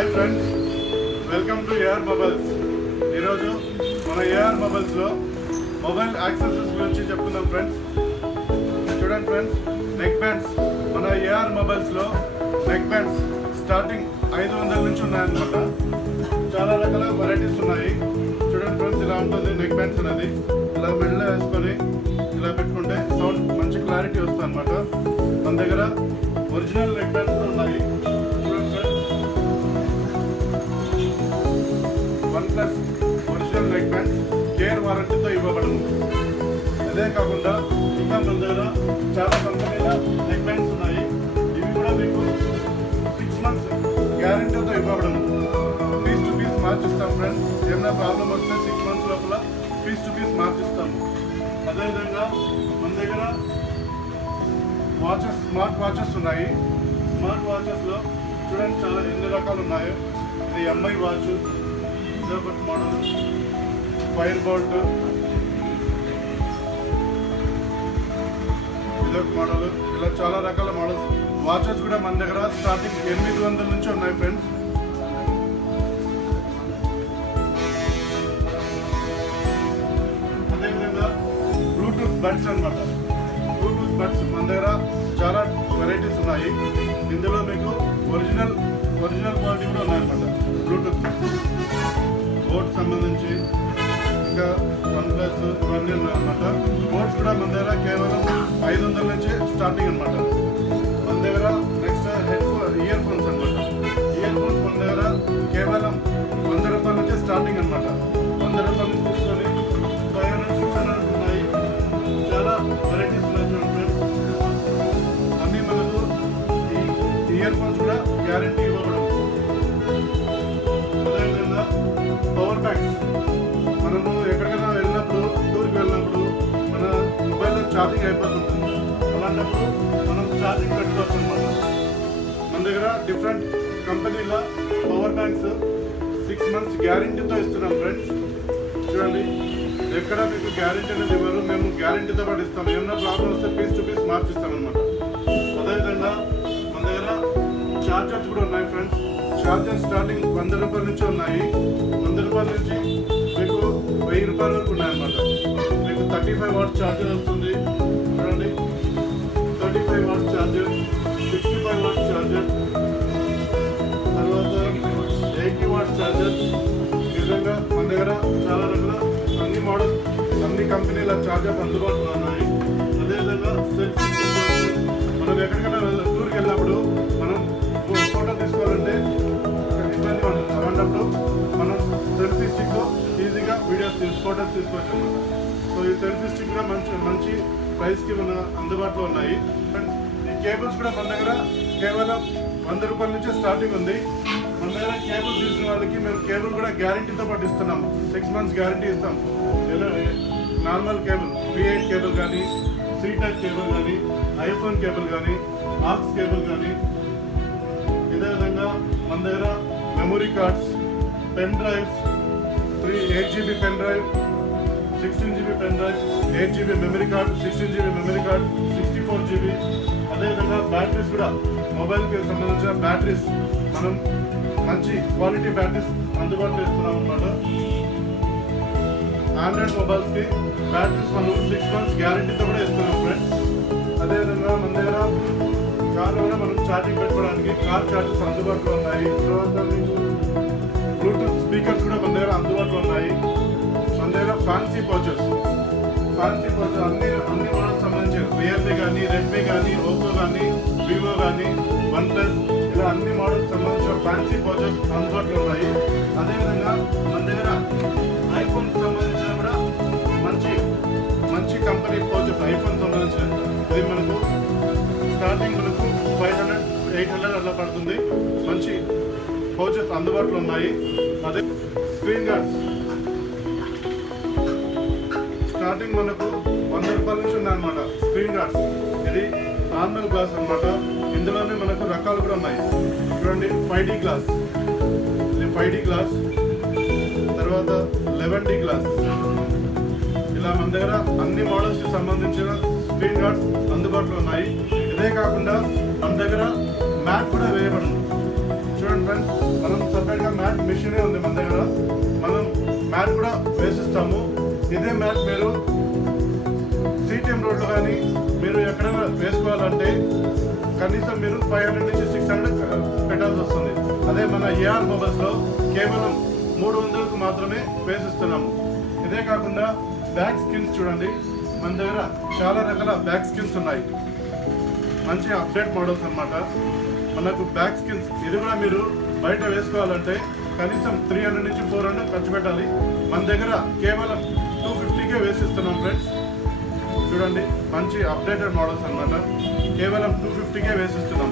Hi friends, welcome to AR mobiles. ఈరోజు మన AR మొబైల్స్లో mobile accessories గురించి చెప్పుకుందాం ఫ్రెండ్స్. చూడండి ఫ్రెండ్స్, నెక్ బ్యాండ్స్. మన ఏఆర్ మొబైల్స్లో నెక్ బ్యాండ్స్ స్టార్టింగ్ 500 నుంచి ఉన్నాయన్నమాట. చాలా రకాల వెరైటీస్ ఉన్నాయి. చూడండి ఫ్రెండ్స్, ఇలా ఉంటుంది నెక్ బ్యాండ్స్ అనేది. ఇలా మెడలో వేసుకొని ఇలా పెట్టుకుంటే సౌండ్ మంచి క్లారిటీ వస్తుంది అనమాట. మన దగ్గర ఒరిజినల్ నెక్ బ్యాండ్స్ కూడా ఉన్నాయి. OnePlus original neck bands care వారంటీతో ఇవ్వబడను. అదే కాకుండా ఇంకా మన దగ్గర చాలా కంపెనీల నెక్ బ్యాండ్స్ ఉన్నాయి. ఇవి కూడా మీకు 6 months గ్యారంటీతో ఇవ్వబడను. పీస్ టు పీస్ మార్చిస్తాం ఫ్రెండ్స్. ఏమైనా ప్రాబ్లం వస్తే 6 months లోపల పీస్ టు పీస్ మార్చిస్తాము. అదేవిధంగా మన దగ్గర వాచెస్, స్మార్ట్ వాచెస్ ఉన్నాయి. స్మార్ట్ వాచెస్లో చూడండి చాలా ఎన్ని రకాలు ఉన్నాయో. ఇది ఎంఐ వాచ్, ఇదొకటి మోడల్, ఫైర్ బోల్ట్, ఇదొక మోడల్. ఇలా చాలా రకాల మోడల్స్ వాచెస్ కూడా మన దగ్గర స్టార్టింగ్ 800 నుంచి ఉన్నాయి ఫ్రెండ్స్. అదేవిధంగా బ్లూటూత్ బడ్స్ అన్నమాట. బ్లూటూత్ బడ్స్ మన దగ్గర చాలా వెరైటీస్ ఉన్నాయి. ఇందులో మీకు ఒరిజినల్ క్వాలిటీ కూడా ఉన్నాయన్నమాట. బ్లూటూత్ బోట్ సంబంధించి ఇంకా OnePlus ఇవన్నీ ఉన్నాయన్నమాట. బోట్స్ కూడా మన దగ్గర కేవలం 500 నుంచి స్టార్టింగ్ అనమాట. మన దగ్గర నెక్స్ట్ ఇయర్ ఫోన్స్ అనమాట. ఇయర్ ఫోన్స్ మన దగ్గర కేవలం 100 రూపాయల నుంచి స్టార్టింగ్ అనమాట. 100 రూపాయల నుంచి తీసుకొని 500, 600 ఉన్నాయి. చాలా వెరైటీస్ ఉన్నాయి చూడండి. అన్నీ మనకు ఈ ఇయర్ ఫోన్స్ కూడా గ్యారంటీ ఇవ్వబడదు. అదేవిధంగా పవర్ బ్యాంక్స్. మనము ఎక్కడికైనా వెళ్ళినప్పుడు, టూర్కి వెళ్ళినప్పుడు మన మొబైల్లో ఛార్జింగ్ అయిపోతుంది. అలాంటప్పుడు మనం ఛార్జింగ్ పెట్టుకోవచ్చు అనమాట. మన దగ్గర డిఫరెంట్ కంపెనీల పవర్ బ్యాంక్స్ 6 months గ్యారంటీతో ఇస్తున్నాం ఫ్రెండ్స్. చూడండి, ఎక్కడ మీకు గ్యారంటీ అనేది ఇవ్వరు, మేము గ్యారంటీతో పాటు ఇస్తాం. ఏమన్నా ప్రాబ్లం వస్తే పీస్ టు పీస్ మార్చిస్తాం అనమాట. అదేవిధంగా మన దగ్గర ఛార్జర్స్ కూడా ఉన్నాయి ఫ్రెండ్స్. ఛార్జర్ స్టార్టింగ్ 100 రూపాయల నుంచి ఉన్నాయి. 100 రూపాయల నుంచి మీకు 1000 రూపాయల వరకు ఉన్నాయన్నమాట. మీకు 35 వాట్స్ ఛార్జర్ వస్తుంది. చూడండి, 35 వాట్స్ ఛార్జర్, 65 వాట్స్ ఛార్జర్, తర్వాత 80 వాట్స్ ఛార్జర్. ఈ విధంగా మన దగ్గర చాలా రకాల అన్ని మోడల్, అన్ని కంపెనీల ఛార్జర్స్ అందుబాటులో ఉన్నాయి. అదేవిధంగా సెల్ఫీ, మనం ఎక్కడికైనా టూర్కి వెళ్ళినప్పుడు మనం ఫోటో తీసుకోవాలంటే ఇబ్బంది ఉంటుంది. అలాంటప్పుడు మనం సెల్ఫీ స్టిక్తో ఈజీగా ఫోటోస్ తీసుకోవచ్చు. సో ఈ సెల్ఫీ స్టిక్ కూడా మంచి ప్రైస్కి మన అందుబాటులో ఉన్నాయి. అండ్ ఈ కేబుల్స్ కూడా మన దగ్గర కేవలం 100 రూపాయల నుంచి స్టార్టింగ్ ఉంది. మన దగ్గర కేబుల్ తీసిన వాళ్ళకి మేము కేబుల్ కూడా గ్యారంటీతో పాటు ఇస్తున్నాము. 6 months గ్యారంటీ ఇస్తాం. నార్మల్ కేబుల్, V8 కేబుల్ కానీ, C టైప్ కేబుల్ కానీ, ఐఫోన్ కేబుల్ కానీ, ఆక్స్ కేబుల్ కానీ. ఇదే విధంగా మన దగ్గర memory cards, pen drives, 8GB pen drive, 16GB pen drive, 8GB memory card, 16GB memory card, 64GB. అదేవిధంగా బ్యాటరీస్ కూడా, మొబైల్కి సంబంధించిన బ్యాటరీస్ మనం మంచి క్వాలిటీ బ్యాటరీస్ అందుబాటులో ఇస్తున్నాం అన్నమాట. ఆండ్రాయిడ్ మొబైల్స్కి బ్యాటరీస్ మనం 6 months గ్యారంటీతో కూడా ఇస్తున్నాం ఫ్రెండ్స్. అదేవిధంగా మన దగ్గర కార్లో కూడా మనం ఛార్జింగ్ పెట్టుకోవడానికి కార్ ఛార్జెస్ అందుబాటులో ఉన్నాయి. తర్వాత బ్లూటూత్ స్పీకర్స్ కూడా మన దగ్గర అందుబాటులో ఉన్నాయి. మన దగ్గర ఫ్యాన్సీ పౌచెస్ అన్ని మోడల్స్ సంబంధించి రియల్మీ కానీ, రెడ్మీ కానీ, ఓప్పో కానీ, వివో కానీ, OnePlus ఇలా అన్ని మోడల్స్ సంబంధించిన ఫ్యాన్సీ పౌచెస్ అందుబాటులో ఉన్నాయి. అదేవిధంగా మన దగ్గర ఐఫోన్ సంబంధించిన కూడా మంచి కంపెనీ పౌచెస్, ఐఫోన్ సంబంధించిన ఇది మనకు స్టార్టింగ్ మనకు 500, 800 అలా పడుతుంది. మంచి పౌచెస్ అందుబాటులో ఉన్నాయి. అదే స్క్రీన్ గార్డ్స్ స్టార్టింగ్ మనకు 100 రూపాయల నుంచి ఉన్నాయన్నమాట. స్క్రీన్ గార్డ్స్ ఇది నార్మల్ గ్లాస్ అనమాట. ఇందులోనే మనకు రకాలు కూడా ఉన్నాయి. చూడండి, 5D గ్లాస్, ఇది 5D గ్లాస్, తర్వాత 11D గ్లాస్. ఇలా మన దగ్గర అన్ని మోడల్స్కి సంబంధించిన స్క్రీన్ గార్డ్స్ అందుబాటులో ఉన్నాయి. ఇదే కాకుండా మన దగ్గర మ్యాట్ కూడా వేయబడింది. చూడండి ఫ్రెండ్స్, మనం రోడ్లు కానీ మీరు ఎక్కడైనా వేసుకోవాలంటే కనీసం మీరు 500 నుంచి 600 పెట్టాల్సి వస్తుంది. అదే మన ఏఆర్ మొబైల్స్లో కేవలం 300కు మాత్రమే వేసిస్తున్నాము. ఇదే కాకుండా బ్యాక్ స్కిన్స్ చూడండి, మన దగ్గర చాలా రకాల బ్యాక్ స్కిన్స్ ఉన్నాయి. మంచి అప్డేట్ మోడల్స్ అన్నమాట. మనకు బ్యాక్ స్కిన్స్ ఇది కూడా మీరు బయట వేసుకోవాలంటే కనీసం 300 నుంచి 400 ఖర్చు పెట్టాలి. మన దగ్గర కేవలం 250కే వేసిస్తున్నాం ఫ్రెండ్స్. చూడండి మంచి అప్డేటెడ్ మోడల్స్ అన్నమాట. కేవలం 250కే వేసిస్తున్నాం.